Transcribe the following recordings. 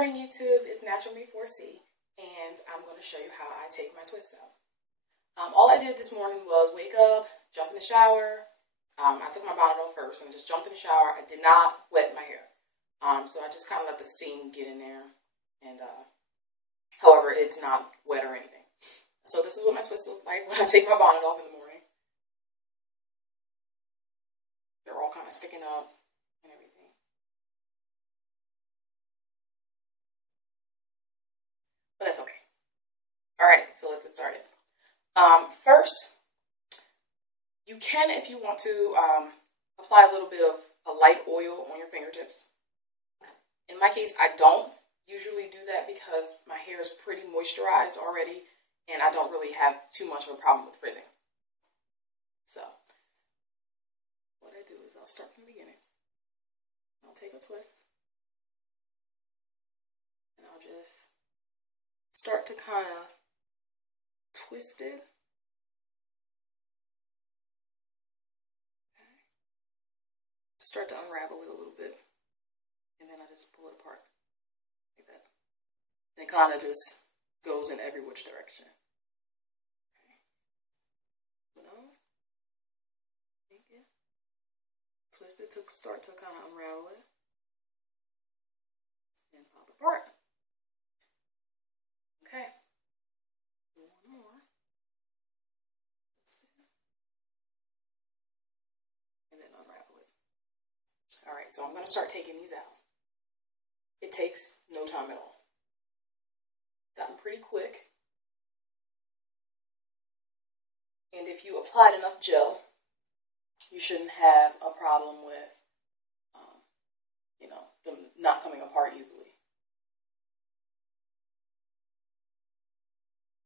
morning, YouTube. It's Natural Me 4C, and I'm going to show you how I take my twists out. All I did this morning was wake up, jump in the shower. I took my bonnet off first and just jumped in the shower. I did not wet my hair, so I just kind of let the steam get in there. And however, it's not wet or anything. So this is what my twists look like when I take my bonnet off in the morning. They're all kind of sticking up and everything. But that's okay. Alright, so let's get started. First, you can, if you want to, apply a little bit of a light oil on your fingertips. In my case, I don't usually do that because my hair is pretty moisturized already, and I don't really have too much of a problem with frizzing. So, what I do is I'll start from the beginning. I'll take a twist, and I'll just start to kind of twist it. Okay. To start to unravel it a little bit, and then I just pull it apart like that. And it kind of just goes in every which direction. Okay. Put on. Take it. Twist it to start to kind of unravel it. And pop it apart. Okay. One more. And then unravel it. Alright, so I'm going to start taking these out. It takes no time at all. Gotten pretty quick. And if you applied enough gel, you shouldn't have a problem with, them not coming apart easily.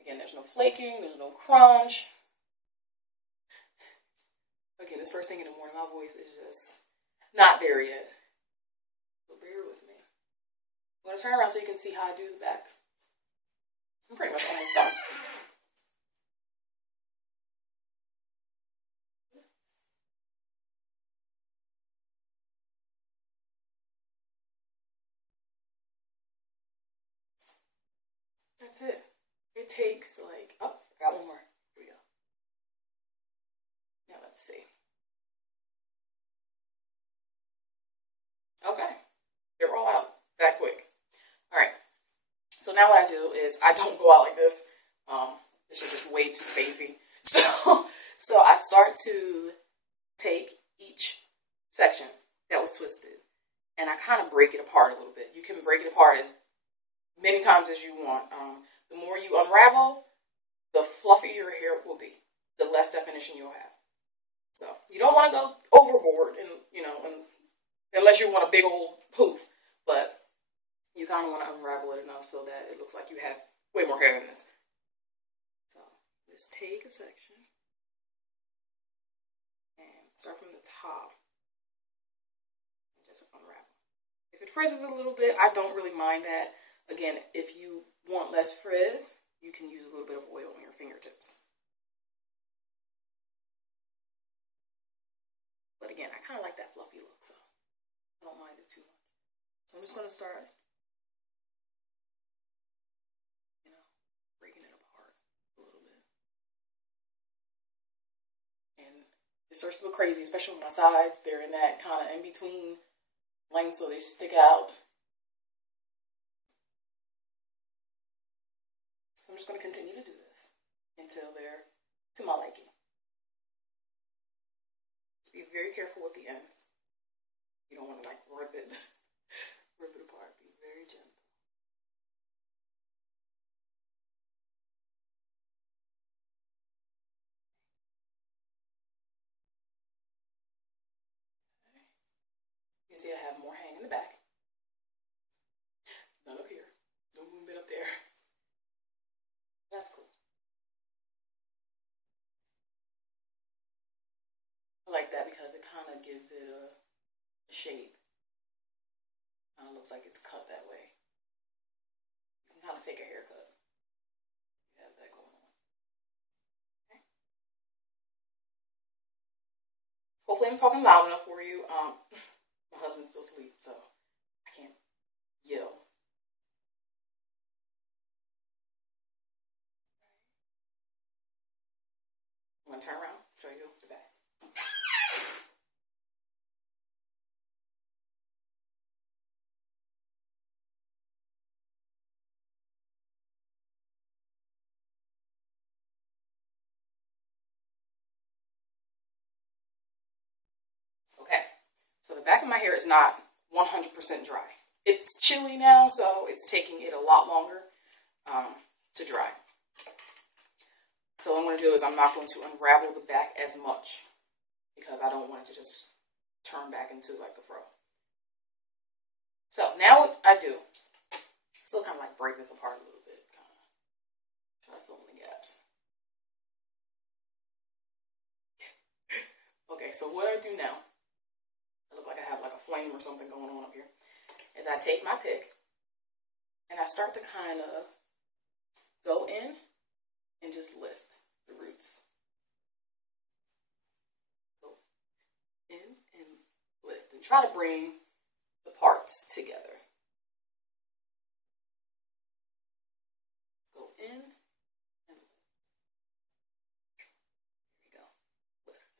Again, there's no flaking, there's no crunch. Again, this first thing in the morning, my voice is just not there yet. So bear with me. I'm going to turn around so you can see how I do the back. I'm pretty much almost done. That's it. It takes like, oh, I got one more. Here we go. Now let's see. Okay. They're all out that quick. Alright. So now what I do is I don't go out like this. This is just way too spacey. So I start to take each section that was twisted and I kind of break it apart a little bit. You can break it apart as many times as you want. The more you unravel, the fluffier your hair will be, the less definition you'll have. So you don't want to go overboard, and unless you want a big old poof, but you kind of want to unravel it enough so that it looks like you have way more hair than this. So just take a section and start from the top and just unravel. If it frizzes a little bit, I don't really mind that. Again, if you want less frizz, you can use a little bit of oil on your fingertips. But again, I kind of like that fluffy look, so I don't mind it too much. So I'm just going to start, breaking it apart a little bit. And it starts to look crazy, especially with my sides. They're in that kind of in-between length, so they stick out. So I'm just going to continue to do this until they're to my liking. Just be very careful with the ends. You don't want to rip it apart. Be very gentle. Okay. You can see I have more hang in the back. None up here. No movement up there. That's cool. I like that because it kind of gives it a shape. Kind of looks like it's cut that way. You can kind of fake a haircut. You have that going on. Okay. Hopefully I'm talking loud enough for you. My husband's still asleep, so I can't yell. I'm going to turn around, show you the back. Okay, so the back of my hair is not 100% dry. It's chilly now, so it's taking it a lot longer to dry. So what I'm going to do is I'm not going to unravel the back as much because I don't want it to just turn back into like a fro. So now what I do, still kind of like break this apart a little bit, kind of try to fill in the gaps. Okay, so what I do now, it looks like I have like a flame or something going on up here, is I take my pick and I start to kind of go in and just lift the roots. Go in and lift and try to bring the parts together. Go in and lift. Here we go. Lift.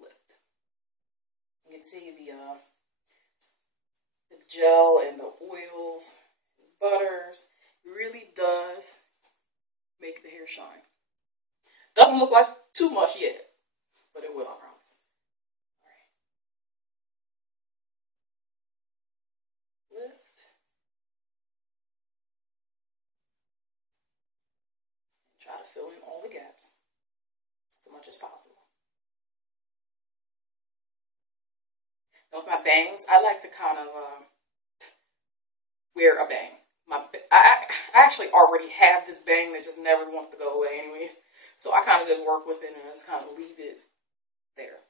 Lift. You can see the gel and the oils, and butters. It really does make the hair shine. Doesn't look like too much yet, but it will, I promise. All right. Lift. Try to fill in all the gaps as much as possible. Now with my bangs, I like to kind of wear a bang. I actually already have this bang that just never wants to go away anyways. So I kind of just work with it and I just kind of leave it there.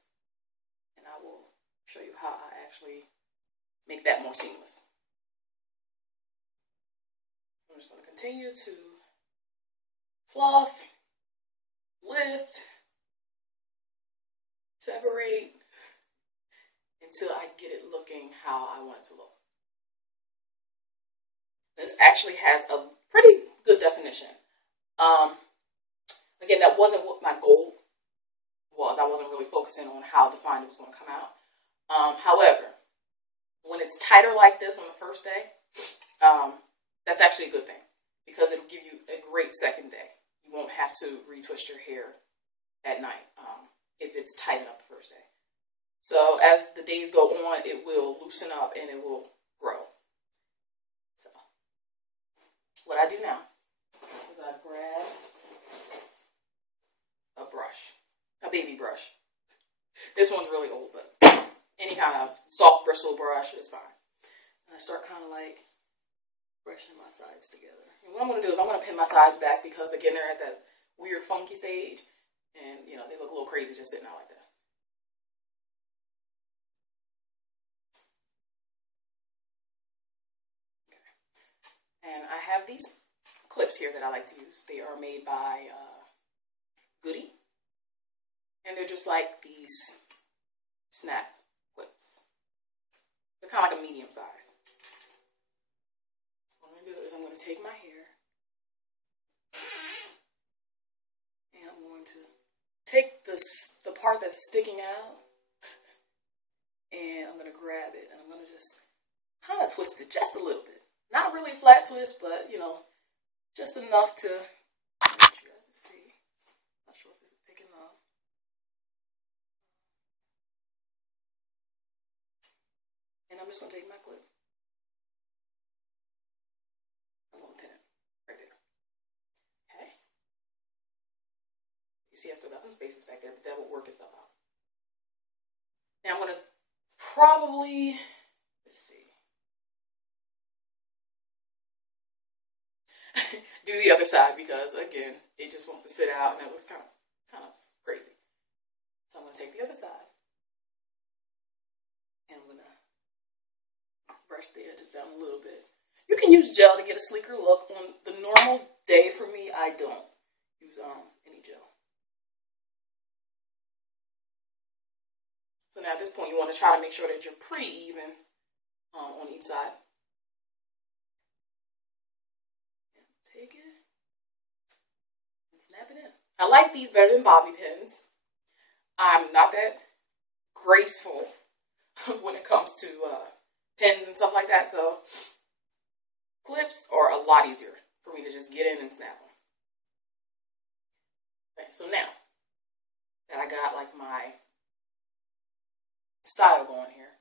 And I will show you how I actually make that more seamless. I'm just going to continue to fluff, lift, separate until I get it looking how I want it to look. This actually has a pretty good definition. Again, that wasn't what my goal was. I wasn't really focusing on how defined it was going to come out. However, when it's tighter like this on the first day, that's actually a good thing because it'll give you a great second day. You won't have to retwist your hair at night if it's tight enough the first day. So as the days go on, it will loosen up and it will grow. So what I do now is I grab a brush, a baby brush. This one's really old, but any kind of soft bristle brush is fine. And I start kind of like brushing my sides together. And what I'm going to do is I'm going to pin my sides back because, again, they're at that weird funky stage. And, you know, they look a little crazy just sitting out like that. And I have these clips here that I like to use. They are made by Goody. And they're just like these snap clips. They're kind of like a medium size. What I'm going to do is I'm going to take my hair and I'm going to take the part that's sticking out and I'm going to grab it and I'm going to just kind of twist it just a little bit. Not really a flat twist, but, you know, just enough to, I want you guys to see. Not sure if this is picking up. And I'm just going to take my clip. I'm going to pin it right there. Okay. You see I still got some spaces back there, but that will work itself out. Now I'm going to probably, let's see. Do the other side because, again, it just wants to sit out and that looks kind of crazy. So I'm going to take the other side and I'm going to brush the edges down a little bit. You can use gel to get a sleeker look. On the normal day for me, I don't use any gel. So now at this point, you want to try to make sure that you're pretty even on each side. Take it and snap it in. I like these better than bobby pins. I'm not that graceful when it comes to pins and stuff like that, so clips are a lot easier for me to just get in and snap them. Okay, so now that I got like my style going here,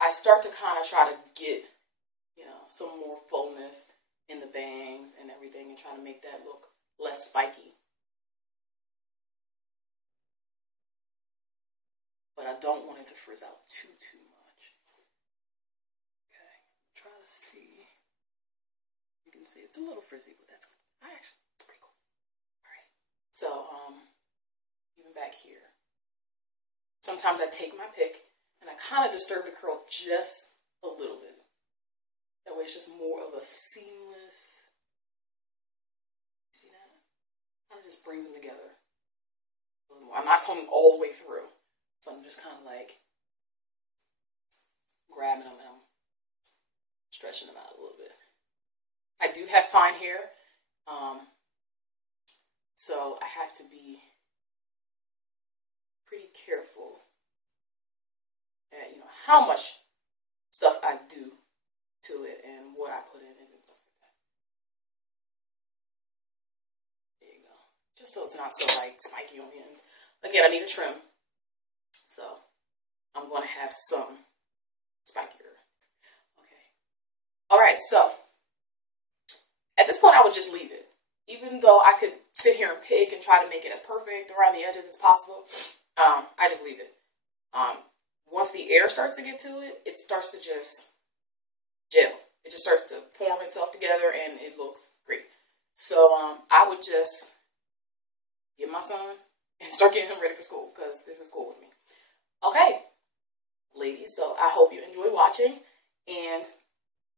I start to kind of try to get, you know, some more fullness in the bangs and everything and try to make that look less spiky. But I don't want it to frizz out too much. Okay, try to see. You can see it's a little frizzy, but that's actually it's pretty cool. All right. So even back here, sometimes I take my pick and I kind of disturb the curl just a little bit. That way, it's just more of a seamless. See that? Kind of just brings them together a little more. I'm not combing all the way through. So I'm just kind of like grabbing them and I'm stretching them out a little bit. I do have fine hair, so I have to be pretty careful at, you know, how much stuff I do to it and what I put in it and stuff like that. There you go. Just so it's not so like spiky on the ends. Again, I need a trim. So I'm going to have some spikier. Okay. All right. So at this point, I would just leave it. Even though I could sit here and pick and try to make it as perfect around the edges as possible, I just leave it. Once the air starts to get to it, it starts to just gel. It just starts to form itself together and it looks great. So I would just get my son and start getting him ready for school because this is cool with me. Okay, ladies, so I hope you enjoyed watching, and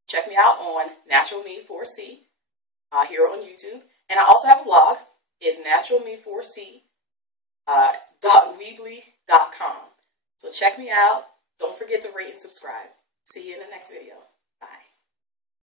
check me out on Natural Me 4C here on YouTube. And I also have a blog. It's naturalme4c.weebly.com. So check me out. Don't forget to rate and subscribe. See you in the next video.